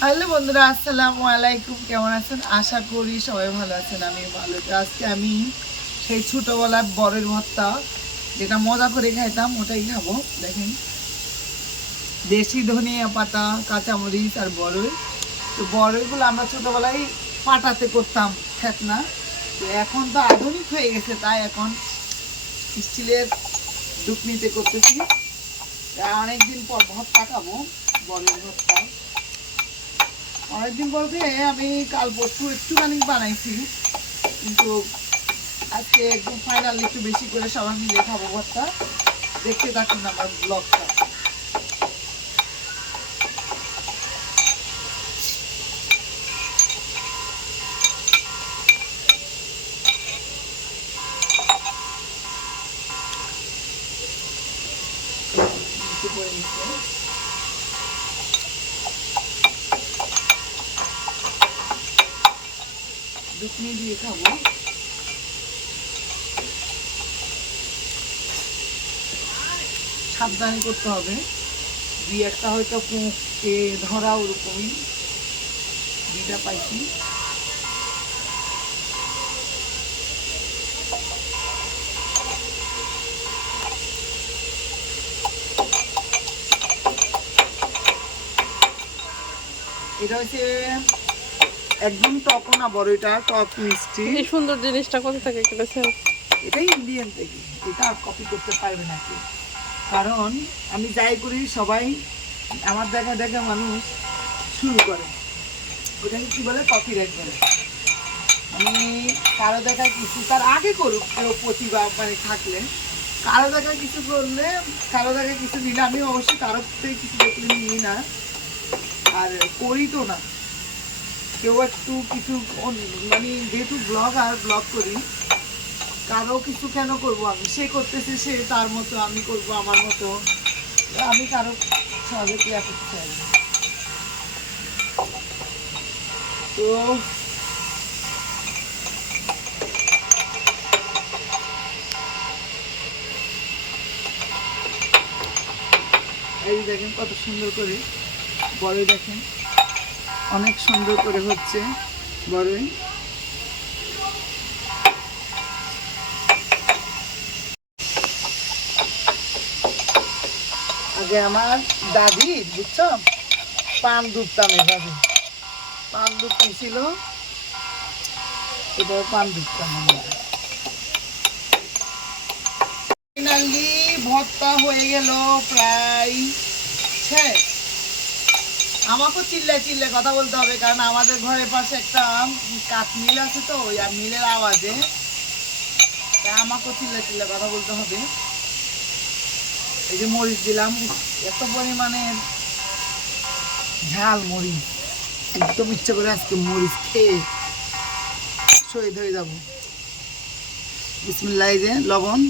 Hello বন্ধুরা, আসসালামু আলাইকুম। কেমন আছেন? আশা করি সবাই ভালো আছেন আমি ভালো। আজকে আমি সেই ছোটোবেলার বরের ভর্তা, যেটা মজা করে খাইতাম, ওটাই খাব। দেখেন, দেশি ধনিয়া পাতা, কাঁচামরিচ আর বড়ই তো বড়ইগুলো আমরা ছোটোবেলায় পাটাতে করতাম না। তো এখন তো আধুনিক হয়ে গেছে, তাই এখন স্টিলের ডুকনিতে করতেছি। অনেকদিন পর ভর্তা খাব, বরের ভর্তা। অনেকদিন বলতে আমি কাল পরশু একটুখানি বানাইছি, কিন্তু আজকে একদম ফাইনাল একটু বেশি করে সবাই মিলে খাব ভর্তা দেখতে থাকুন আমার ব্লগটা নিচে পড়ে দুধনি দিয়ে খাব। সাবধানে করতে হবে। দুই একটা হয়তো পুঁকে ধরা ওরকমই। দুইটা পাইছি। এটা হচ্ছে একদম টক না বড় এটা টক মিষ্টি। এই সুন্দর জিনিসটা কোথা থেকে কিনেছেন? এটা ইন্ডিয়ান থেকে। এটা কপি করতে পারবে না কেউ। কারণ আমি যাই করি সবাই আমার দেখা দেখা মানুষ শুরু করে। ওটাকে কি বলে? কপি রাখবে আমি কারও দেখা কিছু তার আগে করুক কেউ প্রতিভা মানে থাকলে। কারও দেখা কিছু করলে কারও দেখা কিছু নিলে আমি অবশ্যই কারও থেকে কিছু দেখলে নিই না। আর করি তো না। কেউ একটু কিছু মানে যেহেতু ব্লগ আর ব্লগ করি, কারও কিছু কেন করব আমি? সে করতেছে, সে তার মতো, আমি করব আমার মতো। আমি কারও সহজে ক্রিয়া করতে চাই তো এই দেখেন কত সুন্দর করে বড়ই দেখেন। অনেক সুন্দর করে হচ্ছে বড়ই। আগে আমার দাদি, বুঝছ? পান দুধতাম এভাবে। পান দুধ ছিল এবার পান আমরা। ফাইনালি ভর্তা হয়ে গেল প্রায় শেষ। আমাকেও চিল্লা চিল্লে কথা বলতে হবে, কারণ আমাদের ঘরের পাশে একটা কাঠ মিল আছে তো, ওই মিলের আওয়াজে। তাই আমাকেও চিল্লা চিল্লে কথা বলতে হবে। এই যে মরিচ দিলাম, এত পরিমাণে ঝাল মরিচ। একদম ইচ্ছে করে আজকে মরিচ খেয়ে শহীদ হয়ে যাব। এই যে লবণ।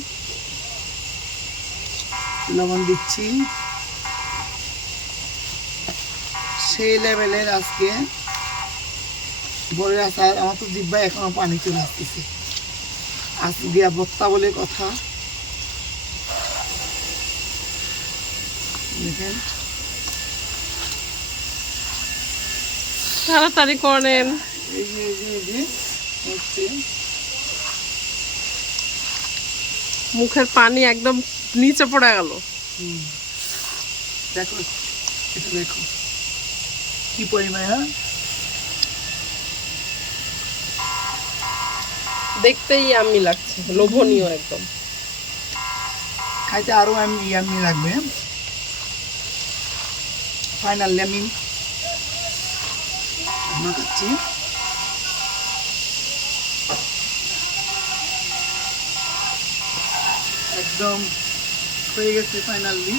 লবণ দিচ্ছি। সেই লেভেলের আজকে বড় আচার আমার তো জিব্বায় এখনও পানি চলে আসতেছে। আজ দিয়া বত্তা বলে কথা। দেখেন। তাড়াতাড়ি করেন। এই যে এই যে এই যে হচ্ছে। মুখের পানি একদম নিচে পড়ে গেল। দেখো এটা দেখো। কি পরিমাণ হ্যাঁ? দেখতেই আমি লাগছে লোভনীয় একদম। খাইতে আরও আমি ইয়ামি লাগবে। ফাইনালি আমি মাখাচ্ছি একদম হয়ে গেছে ফাইনালি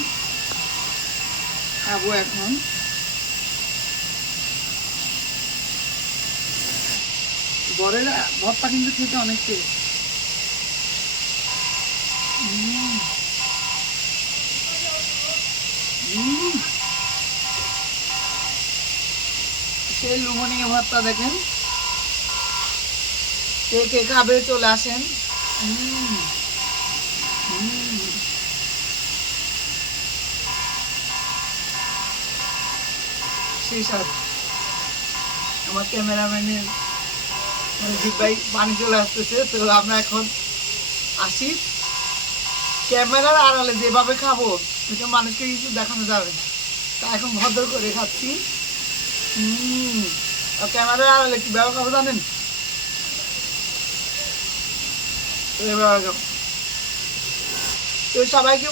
খাব এখন। বরের ভর্তা কিন্তু খেতে অনেক টেস্ট। সেই লুমনিয়া ভর্তা দেখেন। কে কে খাবে চলে আসেন। সেই সব আমার ক্যামেরাম্যানের মানে ভাই পানি চলে আসতেছে, তো আমরা এখন আসি। ক্যামেরার আড়ালে যেভাবে খাব, সেটা মানুষকে কিছু দেখানো যাবে না। তা এখন ভদ্র করে খাচ্ছি। ক্যামেরার আড়ালে কি কীভাবে খাব জানেন? তো সবাইকে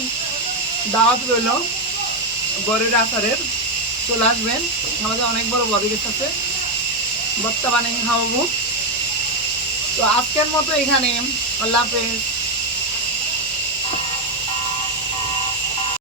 দাওয়াত রইল, বরের আচারের। চলে আসবেন। আমাদের অনেক বড় বড়ির সাথে বর্তমানে খাওয়াবো। তো আজকের মতো এখানে। আল্লাহ হাফেজ।